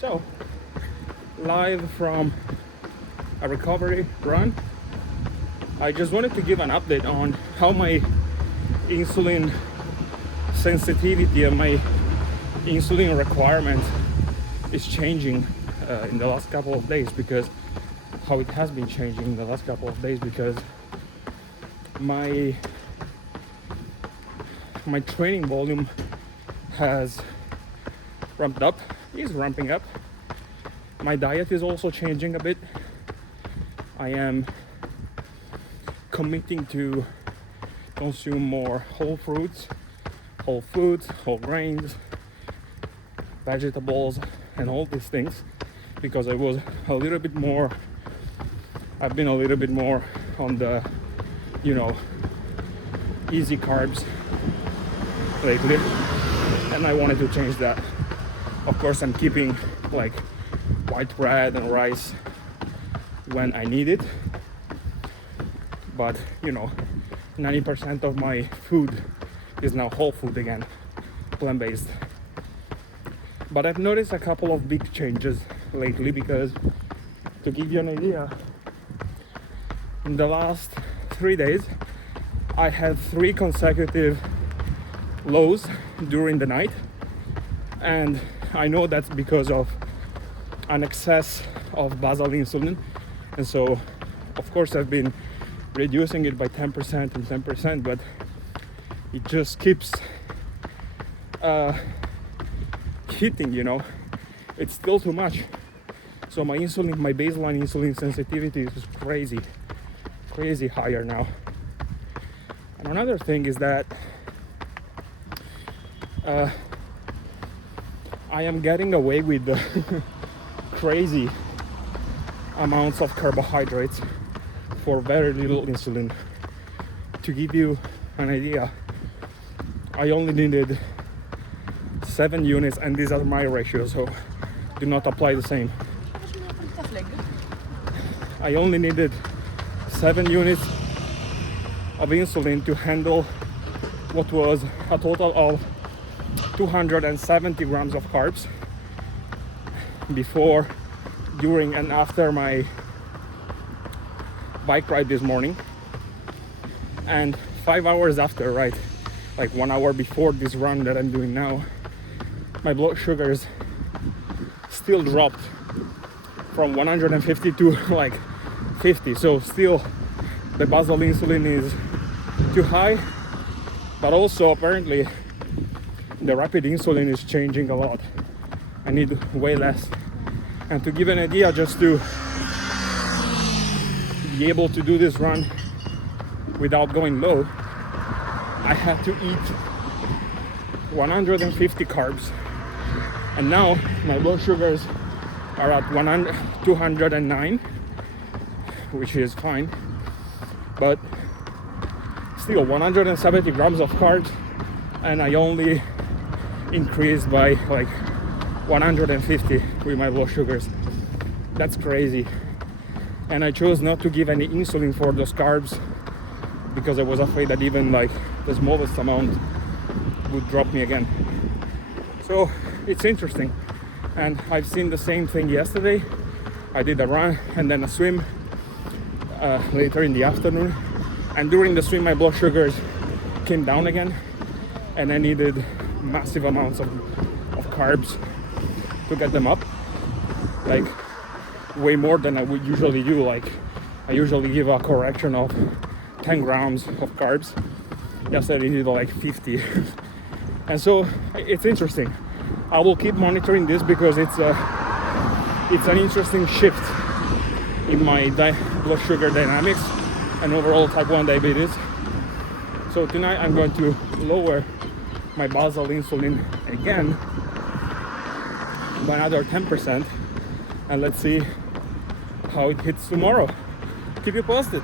So, live from a recovery run, I just wanted to give an update on how my insulin sensitivity and my insulin requirement is changing in the last couple of days, because how it has been changing in the last couple of days, because my training volume has is ramping up. My diet is also changing a bit. I am committing to consume more whole foods, whole grains, vegetables, and all these things, because I've been a little bit more on the, easy carbs lately, and I wanted to change that. Of course, I'm keeping like white bread and rice when I need it, but 90% of my food is now whole food again, plant-based. But I've noticed a couple of big changes lately, because to give you an idea, in the last 3 days I had 3 consecutive lows during the night, and I know that's because of an excess of basal insulin, and so of course I've been reducing it by 10% and 10%, but it just keeps hitting, it's still too much. So my baseline insulin sensitivity is crazy higher now. And another thing is that I am getting away with the crazy amounts of carbohydrates for very little insulin. To give you an idea, I only needed 7 units, and these are my ratios, so do not apply the same. I only needed 7 units of insulin to handle what was a total of 270 grams of carbs before, during, and after my bike ride this morning. And 5 hours after, like 1 hour before this run that I'm doing now, my blood sugars still dropped from 150 to like 50. So still the basal insulin is too high, but also apparently the rapid insulin is changing a lot. I need way less. And to give an idea, just to be able to do this run without going low, I had to eat 150 carbs, and now my blood sugars are at 209, which is fine, but still 170 grams of carbs, and I only increased by like 150 with my blood sugars. That's crazy. And I chose not to give any insulin for those carbs, because I was afraid that even like the smallest amount would drop me again. So it's interesting, and I've seen the same thing yesterday. I did a run and then a swim later in the afternoon, and during the swim my blood sugars came down again, and I needed massive amounts of carbs to get them up, like way more than I would usually do. Like I usually give a correction of 10 grams of carbs. Yesterday I needed like 50. And so it's interesting. I will keep monitoring this, because it's an interesting shift in my blood sugar dynamics and overall type 1 diabetes. So tonight I'm going to lower my basal insulin again by another 10%, and let's see how it hits tomorrow. Keep you posted.